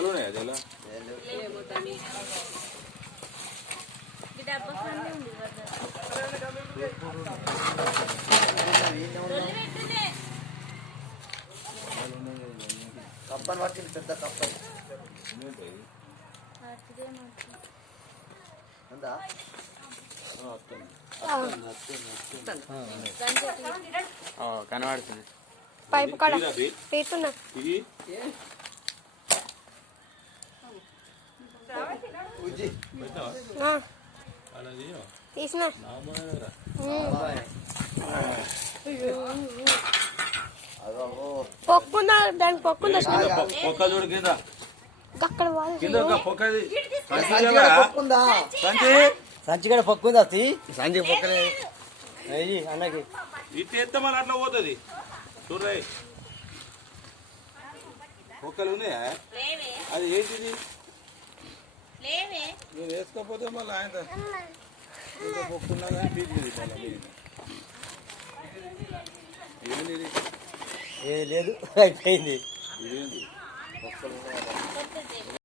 మొక్కలు ఉన్నాయి అదేలా కప్పని పట్టింది పెద్ద కప్పని ఉందా కనబడుతుంది పైపు కాడ తీస్తున్నా తీసిన పొక్కుందా దానికి పొక్కుందా చూడు కింద అక్కడ పొక్కుందా సంచిగడ పొక్కుందా సంచి పొక్కలే అన్నకి ఇటు ఎత్తే మళ్ళీ అట్లా పోతుంది చూడరాయి మొక్కలు ఉన్నాయా అది ఏంటిది నువ్వు వేసుకోకపోతే మళ్ళీ ఆయన ఇంకా పొక్కున్నా కానీ పీకింది మళ్ళీ లేదు అయిపోయింది మొక్కలు